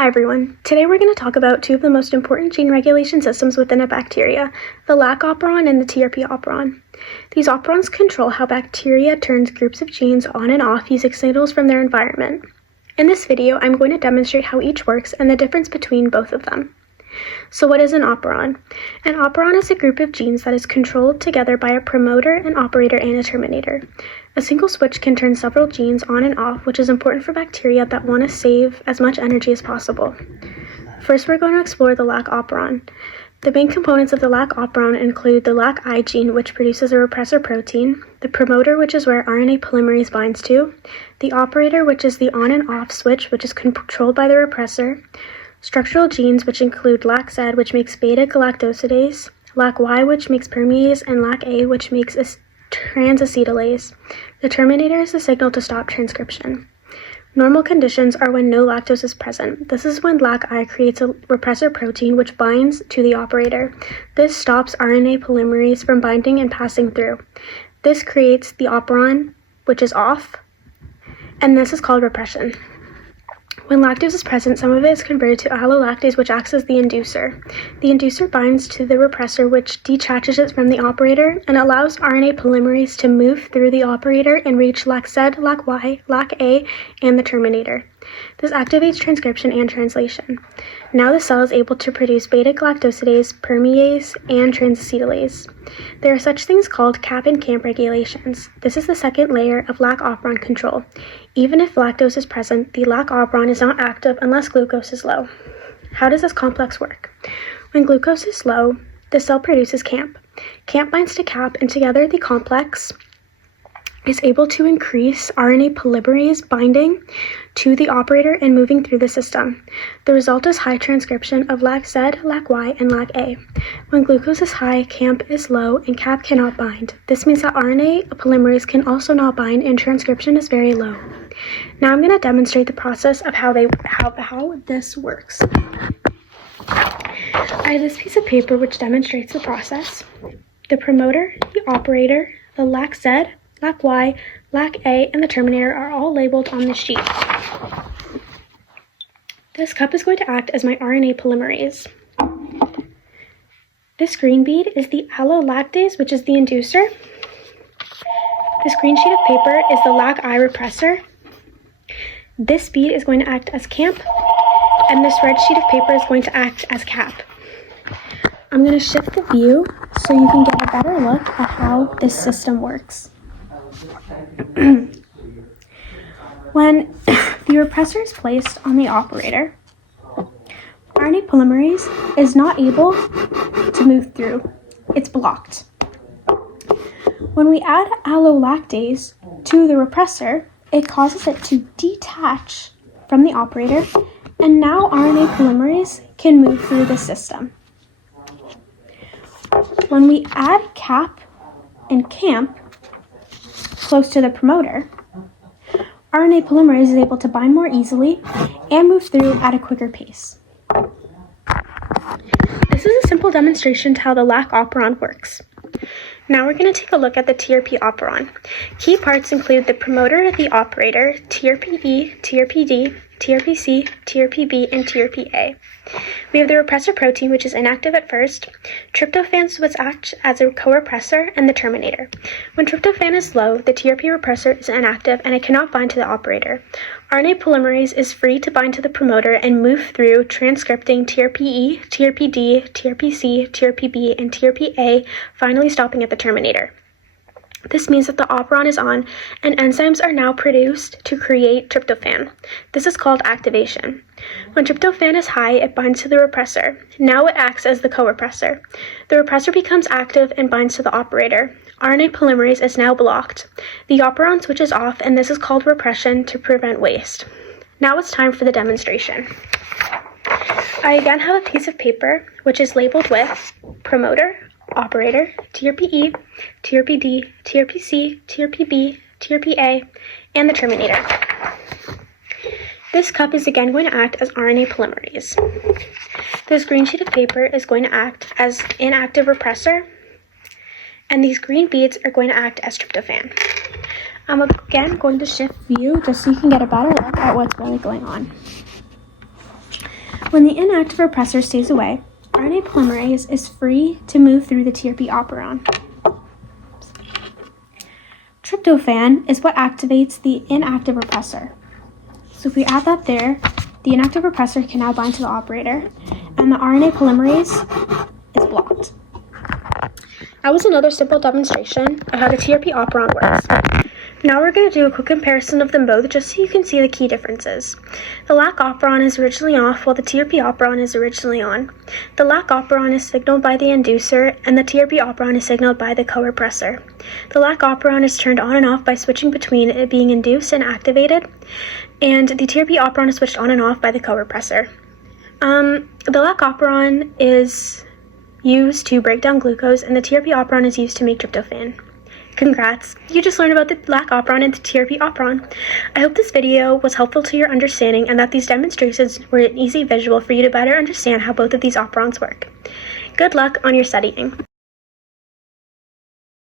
Hi everyone. Today we're going to talk about two of the most important gene regulation systems within a bacteria, the lac operon and the TRP operon. These operons control how bacteria turns groups of genes on and off using signals from their environment. In this video, I'm going to demonstrate how each works and the difference between both of them. So what is an operon? An operon is a group of genes that is controlled together by a promoter, an operator, and a terminator. A single switch can turn several genes on and off, which is important for bacteria that want to save as much energy as possible. First, we're going to explore the lac operon. The main components of the lac operon include the lac I gene, which produces a repressor protein, the promoter, which is where RNA polymerase binds to, the operator, which is the on and off switch, which is controlled by the repressor, structural genes, which include lac Z, which makes beta-galactosidase, lac Y, which makes permease, and lac A, which makes transacetylase. The terminator is the signal to stop transcription. Normal conditions are when no lactose is present. This is when lac I creates a repressor protein which binds to the operator. This stops RNA polymerase from binding and passing through. This creates the operon, which is off, and this is called repression. When lactose is present, some of it is converted to allolactase, which acts as the inducer. The inducer binds to the repressor, which detaches it from the operator and allows RNA polymerase to move through the operator and reach lac Z, lac Y, lac A, and the terminator. This activates transcription and translation. Now the cell is able to produce beta-galactosidase, permease, and transacetylase. There are such things called cap and camp regulations. This is the second layer of lac operon control. Even if lactose is present, the lac operon is not active unless glucose is low. How does this complex work? When glucose is low, the cell produces camp. Camp binds to cap, and together the complex is able to increase RNA polymerase binding to the operator and moving through the system. The result is high transcription of lac Z, lac Y, and lac A. When glucose is high, camp is low, and cap cannot bind. This means that RNA polymerase can also not bind, and transcription is very low. Now I'm going to demonstrate the process of how this works. I have this piece of paper which demonstrates the process. The promoter, the operator, the lac Z, lac Y, lac A, and the terminator are all labeled on the sheet. This cup is going to act as my RNA polymerase. This green bead is the allolactase, which is the inducer. This green sheet of paper is the lac I repressor. This bead is going to act as camp, and this red sheet of paper is going to act as cap. I'm going to shift the view so you can get a better look at how this system works. When the repressor is placed on the operator, RNA polymerase is not able to move through. It's blocked. When we add allolactase to the repressor, it causes it to detach from the operator, and now RNA polymerase can move through the system. When we add cap and camp close to the promoter, RNA polymerase is able to bind more easily and move through at a quicker pace. This is a simple demonstration to how the lac operon works. Now we're going to take a look at the TRP operon. Key parts include the promoter, the operator, TRPE, TRPD, TRPC, TRPB, and TRPA. We have the repressor protein, which is inactive at first, tryptophan, which acts as a co-repressor, and the terminator. When tryptophan is low, the TRP repressor is inactive and it cannot bind to the operator. RNA polymerase is free to bind to the promoter and move through, transcripting TRPE, TRPD, TRPC, TRPB, and TRPA, finally stopping at the terminator. This means that the operon is on, and enzymes are now produced to create tryptophan. This is called activation. When tryptophan is high, it binds to the repressor. Now it acts as the co-repressor. The repressor becomes active and binds to the operator. RNA polymerase is now blocked. The operon switches off, and this is called repression to prevent waste. Now it's time for the demonstration. I again have a piece of paper which is labeled with promoter, operator, TRPE, TRPD, TRPC, TRPB, TRPA, and the terminator. This cup is again going to act as RNA polymerase. This green sheet of paper is going to act as inactive repressor, and these green beads are going to act as tryptophan. I'm again going to shift view just so you can get a better look at what's really going on. When the inactive repressor stays away, RNA polymerase is free to move through the TRP operon. Tryptophan is what activates the inactive repressor. So if we add that there, the inactive repressor can now bind to the operator, and the RNA polymerase is blocked. That was another simple demonstration of how the TRP operon works. Now we're going to do a quick comparison of them both just so you can see the key differences. The LAC operon is originally off while the TRP operon is originally on. The LAC operon is signaled by the inducer and the TRP operon is signaled by the co-repressor. The LAC operon is turned on and off by switching between it being induced and activated, and the TRP operon is switched on and off by the co-repressor. The LAC operon is used to break down glucose and the TRP operon is used to make tryptophan. Congrats! You just learned about the LAC operon and the TRP operon. I hope this video was helpful to your understanding and that these demonstrations were an easy visual for you to better understand how both of these operons work. Good luck on your studying.